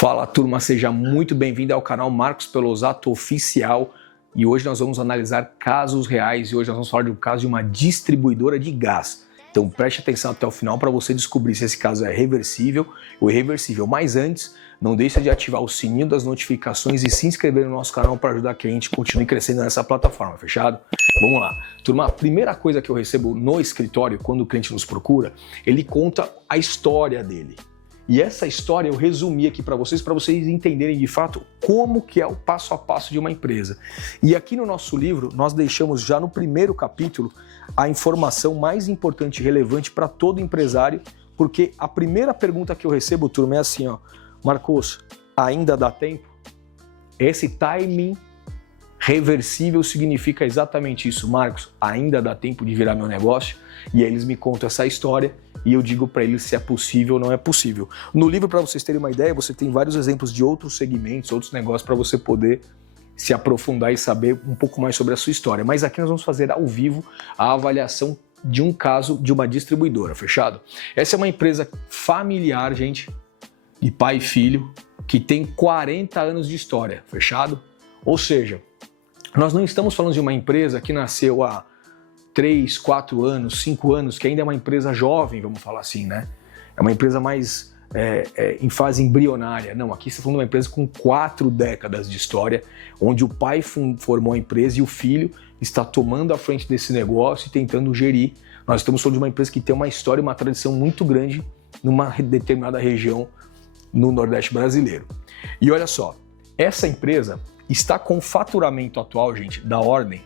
Fala turma, seja muito bem-vindo ao canal Marcos Pelosato Oficial e hoje nós vamos analisar casos reais e hoje nós vamos falar de um caso de uma distribuidora de gás. Então preste atenção até o final para você descobrir se esse caso é reversível ou irreversível. Mas antes, não deixe de ativar o sininho das notificações e se inscrever no nosso canal para ajudar que a gente continue crescendo nessa plataforma, fechado? Vamos lá. Turma, a primeira coisa que eu recebo no escritório quando o cliente nos procura, ele conta a história dele. E essa história eu resumi aqui para vocês entenderem de fato como que é o passo a passo de uma empresa. E aqui no nosso livro nós deixamos já no primeiro capítulo a informação mais importante e relevante para todo empresário, porque a primeira pergunta que eu recebo, turma, é assim, ó: Marcos, ainda dá tempo? Esse timing reversível significa exatamente isso. Marcos, ainda dá tempo de virar meu negócio? E aí eles me contam essa história e eu digo para eles se é possível ou não é possível. No livro, para vocês terem uma ideia, você tem vários exemplos de outros segmentos, outros negócios para você poder se aprofundar e saber um pouco mais sobre a sua história. Mas aqui nós vamos fazer ao vivo a avaliação de um caso de uma distribuidora, fechado? Essa é uma empresa familiar, gente, de pai e filho, que tem 40 anos de história, fechado? Ou seja, nós não estamos falando de uma empresa que nasceu há 3, 4 anos, 5 anos, que ainda é uma empresa jovem, vamos falar assim, né? É uma empresa mais em fase embrionária. Não, aqui você está falando de uma empresa com 4 décadas de história, onde o pai formou a empresa e o filho está tomando a frente desse negócio e tentando gerir. Nós estamos falando de uma empresa que tem uma história e uma tradição muito grande numa determinada região no Nordeste brasileiro. E olha só, essa empresa está com faturamento atual, gente, na ordem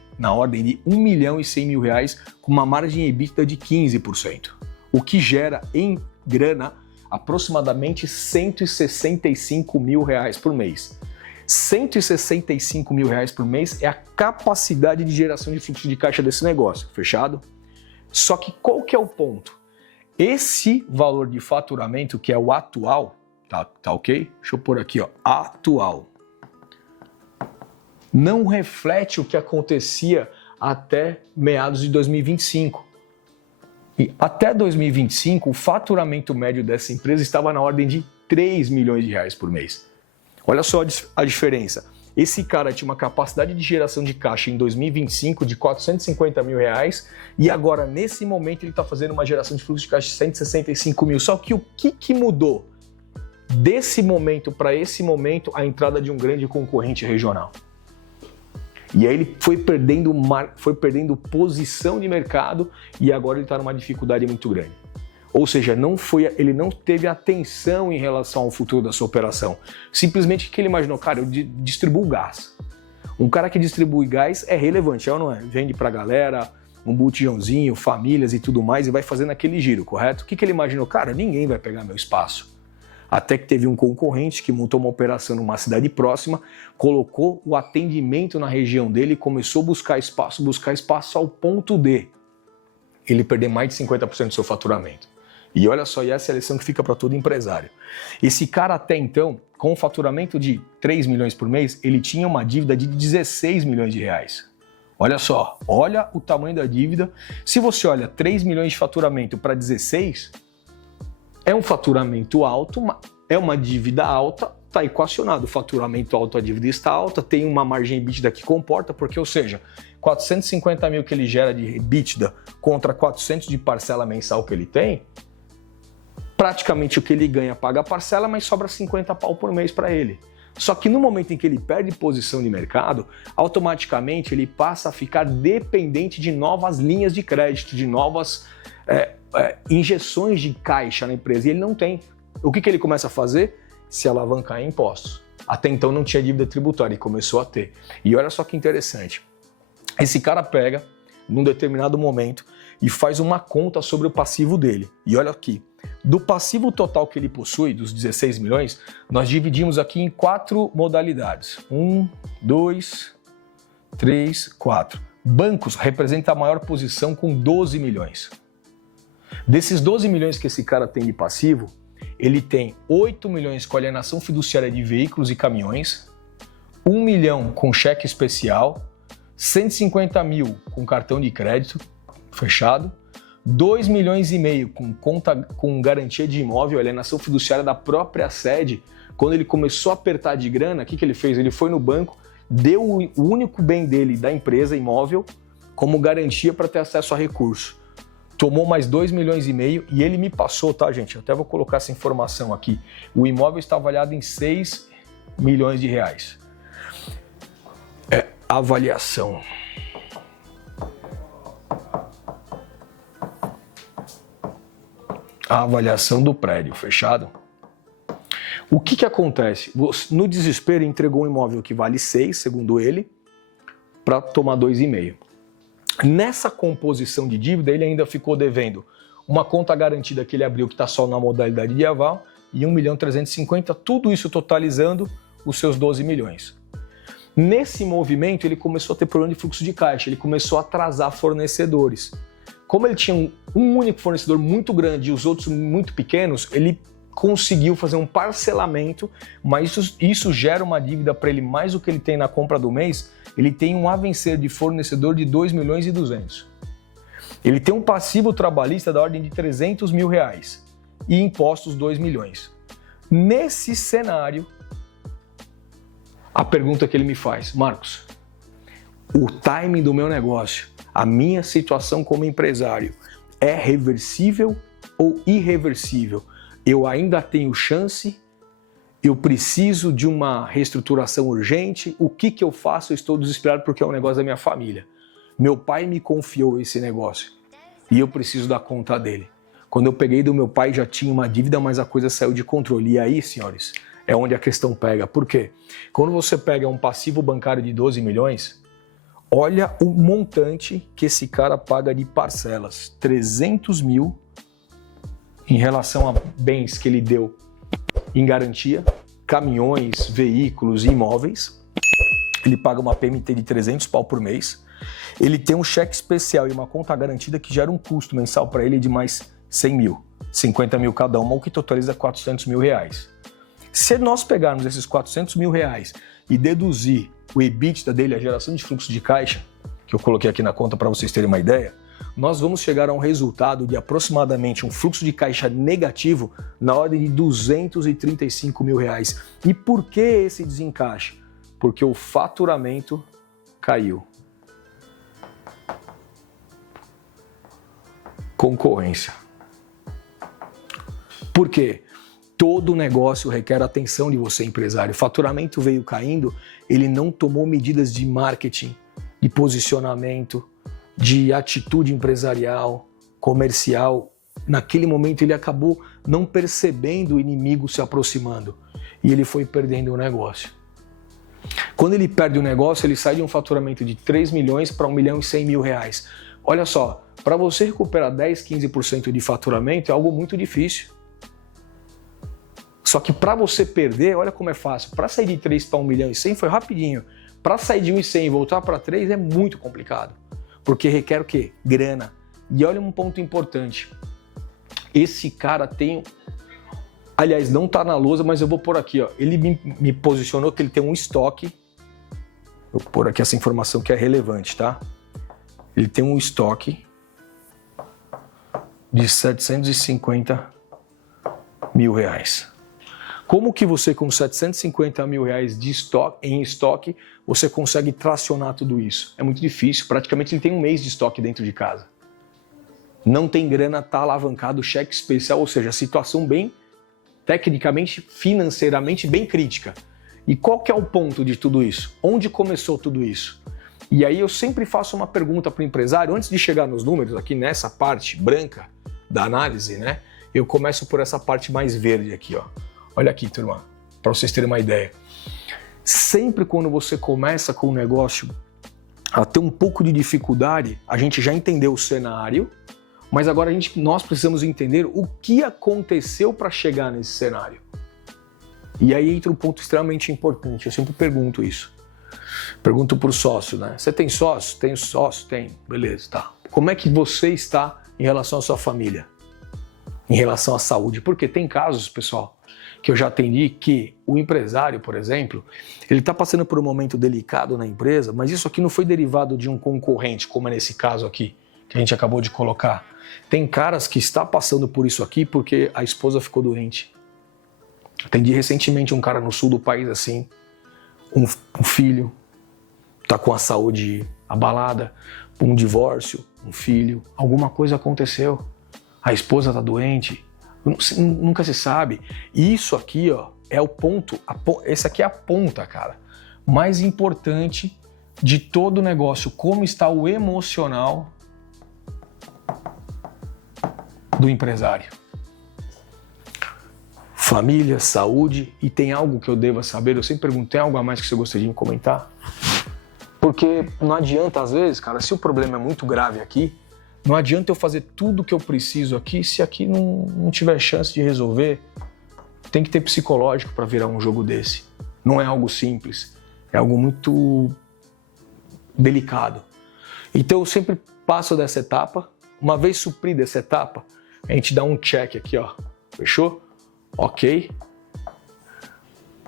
de R$ 1.100.000, com uma margem EBITDA de 15%, o que gera em grana aproximadamente R$ 165.000 por mês. R$ 165.000 por mês é a capacidade de geração de fluxo de caixa desse negócio, fechado? Só que qual que é o ponto? Esse valor de faturamento, que é o atual, tá ok? Deixa eu pôr aqui, ó, atual, não reflete o que acontecia até meados de 2025. E até 2025, o faturamento médio dessa empresa estava na ordem de R$ 3 milhões por mês. Olha só a diferença. Esse cara tinha uma capacidade de geração de caixa em 2025 de R$ 450 mil e agora, nesse momento, ele está fazendo uma geração de fluxo de caixa de 165 mil. Só que o que mudou? Desse momento para esse momento, a entrada de um grande concorrente regional. E aí ele foi perdendo posição de mercado e agora ele está numa dificuldade muito grande. Ou seja, ele não teve atenção em relação ao futuro da sua operação. Simplesmente o que ele imaginou? Cara, eu distribuo gás. Um cara que distribui gás é relevante, é ou não é? Vende pra galera, um botijãozinho, famílias e tudo mais e vai fazendo aquele giro, correto? O que ele imaginou? Cara, ninguém vai pegar meu espaço. Até que teve um concorrente que montou uma operação numa cidade próxima, colocou o atendimento na região dele e começou a buscar espaço ao ponto de ele perder mais de 50% do seu faturamento. E olha só, e essa é a lição que fica para todo empresário. Esse cara até então, com um faturamento de 3 milhões por mês, ele tinha uma dívida de 16 milhões de reais. Olha só, olha o tamanho da dívida. Se você olha 3 milhões de faturamento para 16, é um faturamento alto, é uma dívida alta, está equacionado. O faturamento alto, a dívida está alta, tem uma margem EBITDA que comporta, porque, ou seja, 450 mil que ele gera de EBITDA contra 400 de parcela mensal que ele tem, praticamente o que ele ganha paga a parcela, mas sobra 50 pau por mês para ele. Só que no momento em que ele perde posição de mercado, automaticamente ele passa a ficar dependente de novas linhas de crédito, de novas injeções de caixa na empresa, e ele não tem. O que ele começa a fazer? Se alavancar em impostos. Até então não tinha dívida tributária e começou a ter. E olha só que interessante. Esse cara pega, num determinado momento, e faz uma conta sobre o passivo dele. E olha aqui, do passivo total que ele possui, dos 16 milhões, nós dividimos aqui em 4 modalidades. 1, 2, 3, 4. Bancos representa a maior posição com 12 milhões. Desses 12 milhões que esse cara tem de passivo, ele tem 8 milhões com alienação fiduciária de veículos e caminhões, 1 milhão com cheque especial, 150 mil com cartão de crédito fechado, 2 milhões e meio com conta com garantia de imóvel, alienação fiduciária da própria sede. Quando ele começou a apertar de grana, o que ele fez? Ele foi no banco, deu o único bem dele da empresa, imóvel, como garantia para ter acesso a recurso. Tomou mais 2 milhões e meio e ele me passou, tá, gente? Eu até vou colocar essa informação aqui. O imóvel está avaliado em 6 milhões de reais. Avaliação. A avaliação do prédio, fechado? O que acontece? No desespero, entregou um imóvel que vale 6, segundo ele, para tomar 2,5. Nessa composição de dívida, ele ainda ficou devendo uma conta garantida que ele abriu, que está só na modalidade de aval, e 1.350.000, tudo isso totalizando os seus 12 milhões. Nesse movimento, ele começou a ter problema de fluxo de caixa, ele começou a atrasar fornecedores. Como ele tinha um único fornecedor muito grande e os outros muito pequenos, ele conseguiu fazer um parcelamento, mas isso gera uma dívida para ele mais do que ele tem na compra do mês. Ele tem um a vencer de fornecedor de 2 milhões e 200. Ele tem um passivo trabalhista da ordem de 300 mil reais e impostos 2 milhões. Nesse cenário, a pergunta que ele me faz: Marcos, o timing do meu negócio, a minha situação como empresário, é reversível ou irreversível? Eu ainda tenho chance? Eu preciso de uma reestruturação urgente? O que eu faço? Eu estou desesperado porque é um negócio da minha família. Meu pai me confiou esse negócio e eu preciso dar conta dele. Quando eu peguei do meu pai já tinha uma dívida, mas a coisa saiu de controle. E aí, senhores, é onde a questão pega. Por quê? Quando você pega um passivo bancário de 12 milhões, olha o montante que esse cara paga de parcelas. 300 mil em relação a bens que ele deu em garantia, caminhões, veículos e imóveis. Ele paga uma PMT de 300 pau por mês. Ele tem um cheque especial e uma conta garantida que gera um custo mensal para ele de mais 100 mil. 50 mil cada uma, o que totaliza 400 mil reais. Se nós pegarmos esses 400 mil reais e deduzir o EBITDA dele, a geração de fluxo de caixa, que eu coloquei aqui na conta para vocês terem uma ideia, nós vamos chegar a um resultado de aproximadamente um fluxo de caixa negativo na ordem de 235 mil reais. E por que esse desencaixe? Porque o faturamento caiu. Concorrência. Por quê? Todo negócio requer atenção de você, empresário. O faturamento veio caindo, ele não tomou medidas de marketing, de posicionamento, de atitude empresarial, comercial. Naquele momento ele acabou não percebendo o inimigo se aproximando e ele foi perdendo o negócio. Quando ele perde o negócio, ele sai de um faturamento de 3 milhões para 1 milhão e 100 mil reais. Olha só, para você recuperar 10, 15% de faturamento é algo muito difícil. Só que para você perder, olha como é fácil. Para sair de 3 para 1 milhão e 100 foi rapidinho. Para sair de 1 e 100 e voltar para 3 é muito complicado. Porque requer o quê? Grana. E olha um ponto importante. Esse cara tem... Aliás, não está na lousa, mas eu vou pôr aqui. Ó. Ele me posicionou que ele tem um estoque. Vou pôr aqui essa informação que é relevante, tá? Ele tem um estoque de 750 mil reais. Como que você, com 750 mil reais em estoque, você consegue tracionar tudo isso? É muito difícil, praticamente ele tem um mês de estoque dentro de casa. Não tem grana, tá alavancado, cheque especial, ou seja, situação bem, tecnicamente, financeiramente, bem crítica. E qual que é o ponto de tudo isso? Onde começou tudo isso? E aí eu sempre faço uma pergunta para o empresário, antes de chegar nos números, aqui nessa parte branca da análise, né? Eu começo por essa parte mais verde aqui, ó. Olha aqui, turma, para vocês terem uma ideia. Sempre quando você começa com o negócio a ter um pouco de dificuldade, a gente já entendeu o cenário, mas agora nós precisamos entender o que aconteceu para chegar nesse cenário. E aí entra um ponto extremamente importante, eu sempre pergunto isso. Pergunto para o sócio, né? Você tem sócio? Tenho sócio? Tenho. Beleza, tá. Como é que você está em relação à sua família? Em relação à saúde? Porque tem casos, pessoal, que eu já atendi que o empresário, por exemplo, ele está passando por um momento delicado na empresa, mas isso aqui não foi derivado de um concorrente, como é nesse caso aqui, que a gente acabou de colocar. Tem caras que está passando por isso aqui porque a esposa ficou doente. Atendi recentemente um cara no sul do país assim, um filho, tá com a saúde abalada, um divórcio, um filho, alguma coisa aconteceu, a esposa tá doente, nunca se sabe. E isso aqui, ó, é o ponto, esse aqui é a ponta, cara, mais importante de todo o negócio, como está o emocional do empresário. Família, saúde, e tem algo que eu deva saber? Eu sempre pergunto, tem algo a mais que você gostaria de comentar? Porque não adianta, às vezes, cara, se o problema é muito grave aqui, não adianta eu fazer tudo o que eu preciso aqui se aqui não tiver chance de resolver. Tem que ter psicológico para virar um jogo desse. Não é algo simples, é algo muito delicado. Então eu sempre passo dessa etapa, uma vez suprida essa etapa, a gente dá um check aqui, ó, fechou? Ok.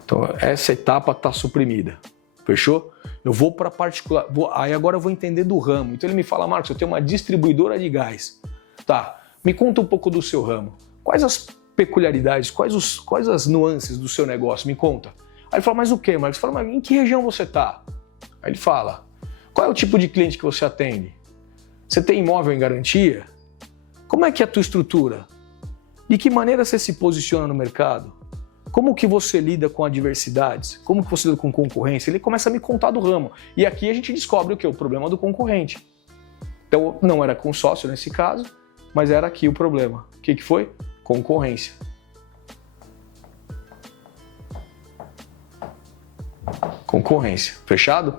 Então essa etapa está suprimida, fechou? Eu vou para particular, aí agora eu vou entender do ramo. Então ele me fala, Marcos, eu tenho uma distribuidora de gás. Tá, me conta um pouco do seu ramo. Quais as peculiaridades, quais as nuances do seu negócio? Me conta. Aí ele fala, mas o quê, Marcos? Ele fala, mas em que região você tá? Aí ele fala, qual é o tipo de cliente que você atende? Você tem imóvel em garantia? Como é que é a tua estrutura? De que maneira você se posiciona no mercado? Como que você lida com adversidades? Como que você lida com concorrência? Ele começa a me contar do ramo. E aqui a gente descobre o quê? O problema do concorrente. Então não era com sócio nesse caso, mas era aqui o problema. O que foi? Concorrência. Concorrência. Fechado?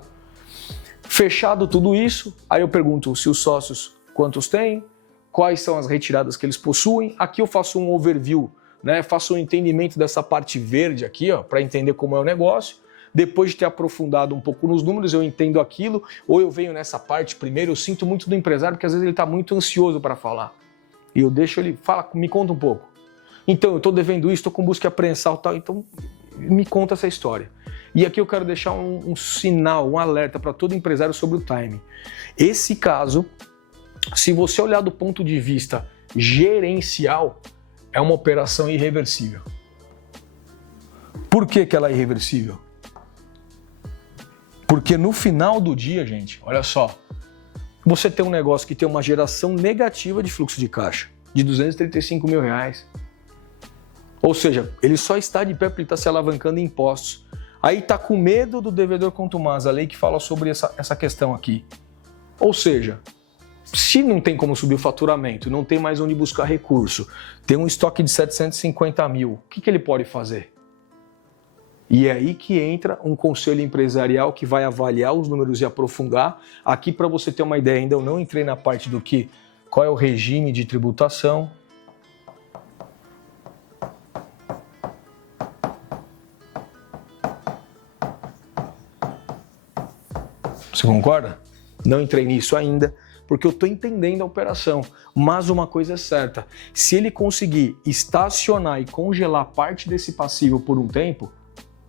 Fechado tudo isso, aí eu pergunto se os sócios quantos têm, quais são as retiradas que eles possuem. Aqui eu faço um overview, né? Faço um entendimento dessa parte verde aqui, ó, para entender como é o negócio. Depois de ter aprofundado um pouco nos números, eu entendo aquilo, ou eu venho nessa parte primeiro. Eu sinto muito do empresário, porque às vezes ele está muito ansioso para falar. E eu deixo ele, fala, me conta um pouco. Então, eu estou devendo isso, estou com busca e apreensão e tal, então me conta essa história. E aqui eu quero deixar um sinal, um alerta para todo empresário sobre o timing. Esse caso, se você olhar do ponto de vista gerencial, é uma operação irreversível. Por que ela é irreversível? Porque no final do dia, gente, olha só, você tem um negócio que tem uma geração negativa de fluxo de caixa, de R$235 mil. Ou seja, ele só está de pé porque ele está se alavancando em impostos. Aí está com medo do devedor contumaz, a lei que fala sobre essa questão aqui. Ou seja, se não tem como subir o faturamento, não tem mais onde buscar recurso, tem um estoque de 750 mil, o que ele pode fazer? E é aí que entra um conselho empresarial que vai avaliar os números e aprofundar. Aqui, para você ter uma ideia, ainda eu não entrei na parte do que, qual é o regime de tributação. Você concorda? Não entrei nisso ainda, porque eu estou entendendo a operação. Mas uma coisa é certa, se ele conseguir estacionar e congelar parte desse passivo por um tempo,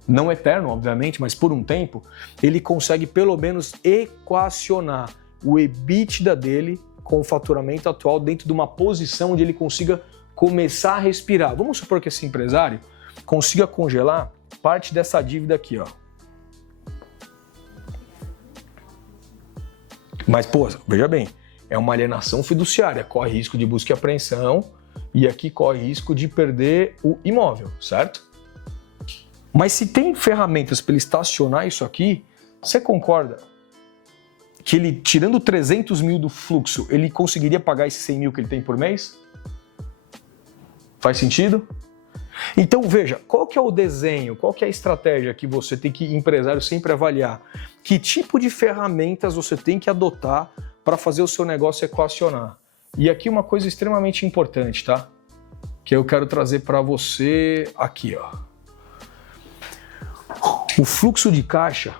não eterno, obviamente, mas por um tempo, ele consegue pelo menos equacionar o EBITDA dele com o faturamento atual dentro de uma posição onde ele consiga começar a respirar. Vamos supor que esse empresário consiga congelar parte dessa dívida aqui, ó. Mas, pô, veja bem, é uma alienação fiduciária, corre risco de busca e apreensão e aqui corre risco de perder o imóvel, certo? Mas se tem ferramentas para ele estacionar isso aqui, você concorda que ele, tirando 300 mil do fluxo, ele conseguiria pagar esses 100 mil que ele tem por mês? Faz sentido? Então veja, qual que é o desenho, qual que é a estratégia que você tem que, empresário, sempre avaliar? Que tipo de ferramentas você tem que adotar para fazer o seu negócio equacionar? E aqui uma coisa extremamente importante, tá? Que eu quero trazer para você aqui, ó. O fluxo de caixa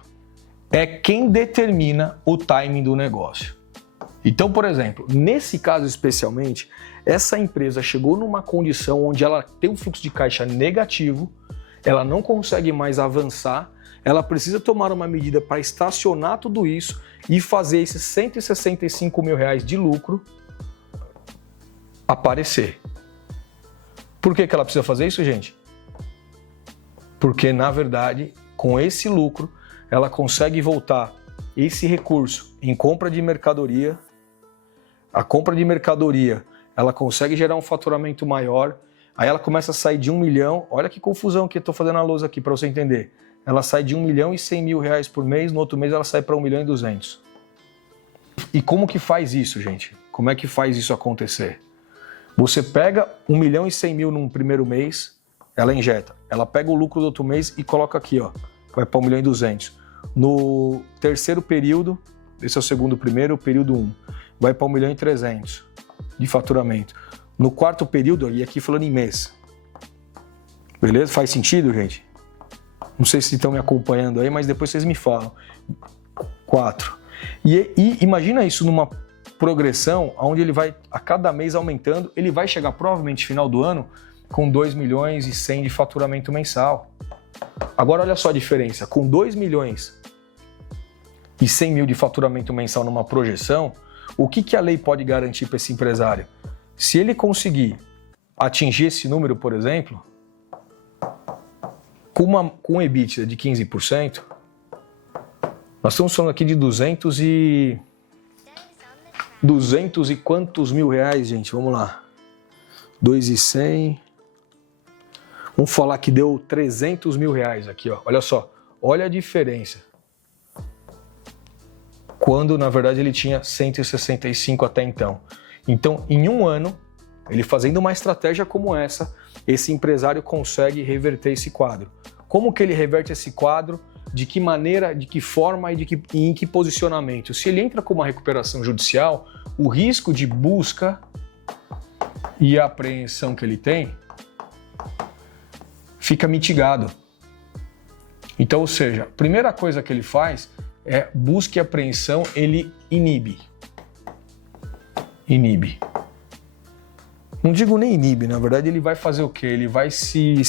é quem determina o timing do negócio. Então, por exemplo, nesse caso especialmente, essa empresa chegou numa condição onde ela tem um fluxo de caixa negativo ela não consegue mais avançar, ela precisa tomar uma medida para estacionar tudo isso e fazer esses 165 mil reais de lucro aparecer. Por que ela precisa fazer isso, gente? Porque, na verdade, com esse lucro, ela consegue voltar esse recurso em compra de mercadoria. A compra de mercadoria, ela consegue gerar um faturamento maior. Aí ela começa a sair de 1 milhão. Olha que confusão que eu estou fazendo a lousa aqui para você entender. Ela sai de 1 milhão e 100 mil reais por mês, no outro mês ela sai para 1 milhão e 200. E como que faz isso, gente? Como é que faz isso acontecer? Você pega 1 milhão e 100 mil num primeiro mês, ela injeta. Ela pega o lucro do outro mês e coloca aqui, ó, vai para 1 milhão e 200. No terceiro período, esse é o segundo primeiro, período 1, vai para 1 milhão e 300 de faturamento. No quarto período, e aqui falando em mês. Beleza? Faz sentido, gente? Não sei se estão me acompanhando aí, mas depois vocês me falam. 4. E imagina isso numa progressão onde ele vai a cada mês aumentando, ele vai chegar provavelmente final do ano com 2 milhões e 100 de faturamento mensal. Agora olha só a diferença, com 2 milhões e 100 mil de faturamento mensal numa projeção, o que a lei pode garantir para esse empresário? Se ele conseguir atingir esse número, por exemplo, com um EBITDA de 15%, nós estamos falando aqui de 200 e quantos mil reais, gente? Vamos lá. 2.100. Vamos falar que deu 300 mil reais aqui, ó. Olha só. Olha a diferença. Quando, na verdade, ele tinha 165 até então. Então, em um ano, ele fazendo uma estratégia como essa, esse empresário consegue reverter esse quadro. Como que ele reverte esse quadro? De que maneira, de que forma e em que posicionamento? Se ele entra com uma recuperação judicial, o risco de busca e apreensão que ele tem fica mitigado. Então, ou seja, a primeira coisa que ele faz é busca e apreensão, ele inibe. Não digo nem inibe, na verdade ele vai fazer o quê? Ele vai se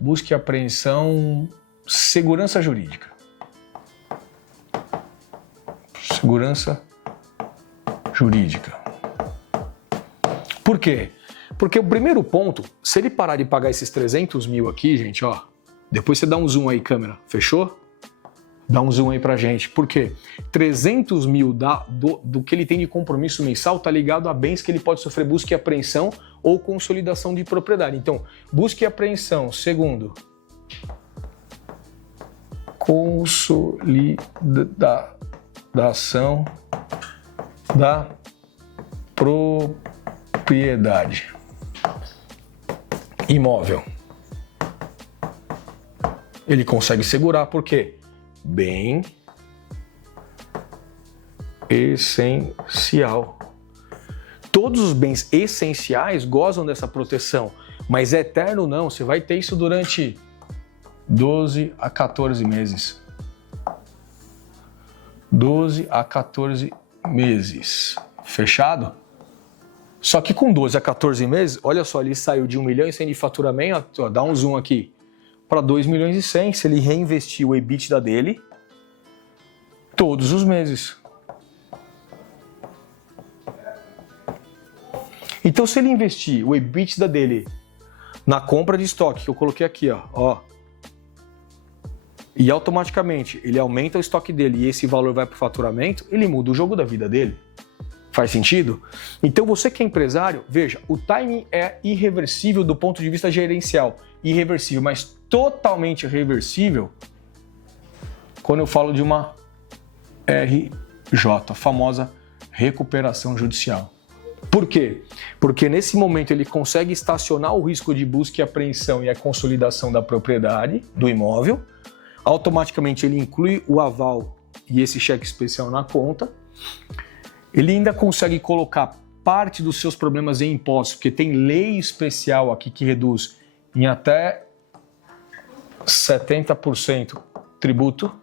busca e apreensão, segurança jurídica. Segurança jurídica. Por quê? Porque o primeiro ponto, se ele parar de pagar esses 300 mil aqui, gente, ó, depois você dá um zoom aí, câmera, fechou? Dá um zoom aí pra gente. Por quê? 300 mil do que ele tem de compromisso mensal tá ligado a bens que ele pode sofrer busca e apreensão ou consolidação de propriedade. Então, busca e apreensão. Segundo, consolidação da propriedade imóvel. Ele consegue segurar, por quê? Bem essencial. Todos os bens essenciais gozam dessa proteção, mas eterno não. Você vai ter isso durante 12 a 14 meses. 12 a 14 meses. Fechado? Só que com 12 a 14 meses, olha só, ele saiu de 1 milhão e 100 de faturamento, ó, dá um zoom aqui, para 2 milhões e 100, se ele reinvestir o EBITDA dele todos os meses. Então, se ele investir o EBITDA dele na compra de estoque, que eu coloquei aqui, ó, e automaticamente ele aumenta o estoque dele e esse valor vai para o faturamento, ele muda o jogo da vida dele. Faz sentido? Então, você que é empresário, veja, o timing é irreversível do ponto de vista gerencial. Irreversível, mas totalmente reversível quando eu falo de uma RJ, a famosa recuperação judicial. Por quê? Porque nesse momento ele consegue estacionar o risco de busca e apreensão e a consolidação da propriedade do imóvel. Automaticamente ele inclui o aval e esse cheque especial na conta. Ele ainda consegue colocar parte dos seus problemas em impostos, porque tem lei especial aqui que reduz em até 70% tributo.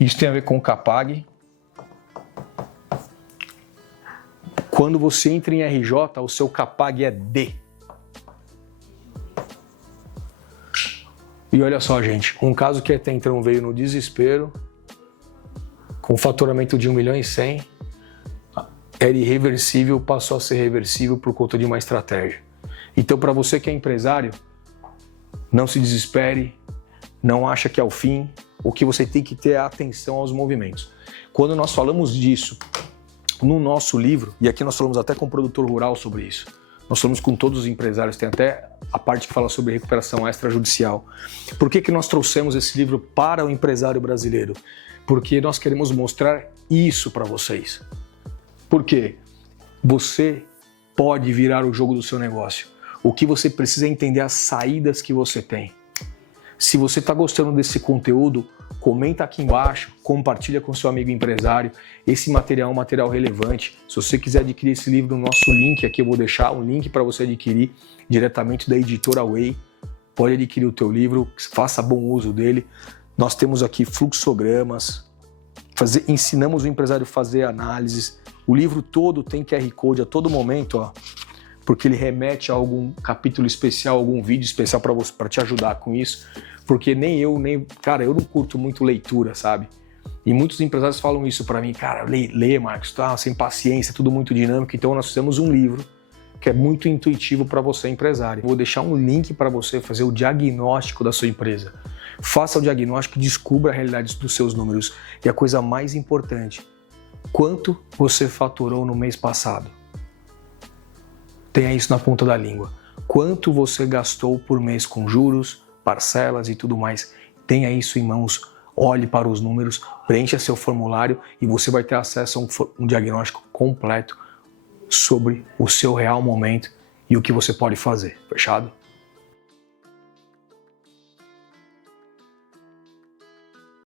Isso tem a ver com o CAPAG. Quando você entra em RJ, o seu CAPAG é D. E olha só, gente, um caso que até então veio no desespero, com faturamento de 1.100.000, era irreversível, passou a ser reversível por conta de uma estratégia. Então, para você que é empresário, não se desespere, não acha que é o fim, o que você tem que ter é atenção aos movimentos. Quando nós falamos disso no nosso livro, e aqui nós falamos até com o produtor rural sobre isso, nós falamos com todos os empresários, tem até a parte que fala sobre recuperação extrajudicial. Por que nós trouxemos esse livro para o empresário brasileiro? Porque nós queremos mostrar isso para vocês. Por quê? Você pode virar o jogo do seu negócio. O que você precisa é entender as saídas que você tem. Se você está gostando desse conteúdo, comenta aqui embaixo, compartilha com seu amigo empresário. Esse material é um material relevante. Se você quiser adquirir esse livro, no nosso link aqui eu vou deixar um link para você adquirir diretamente da editora Way. Pode adquirir o teu livro, faça bom uso dele. Nós temos aqui fluxogramas, ensinamos o empresário a fazer análises. O livro todo tem QR Code a todo momento, ó, porque ele remete a algum capítulo especial, algum vídeo especial para te ajudar com isso. Porque cara, eu não curto muito leitura, sabe? E muitos empresários falam isso para mim, cara, lê, Marcos, tá sem paciência, tudo muito dinâmico. Então nós fizemos um livro que é muito intuitivo para você, empresário. Vou deixar um link para você fazer o diagnóstico da sua empresa. Faça o diagnóstico e descubra a realidade dos seus números. E a coisa mais importante, quanto você faturou no mês passado? Tenha isso na ponta da língua. Quanto você gastou por mês com juros, parcelas e tudo mais? Tenha isso em mãos, olhe para os números, preencha seu formulário e você vai ter acesso a um diagnóstico completo sobre o seu real momento e o que você pode fazer. Fechado?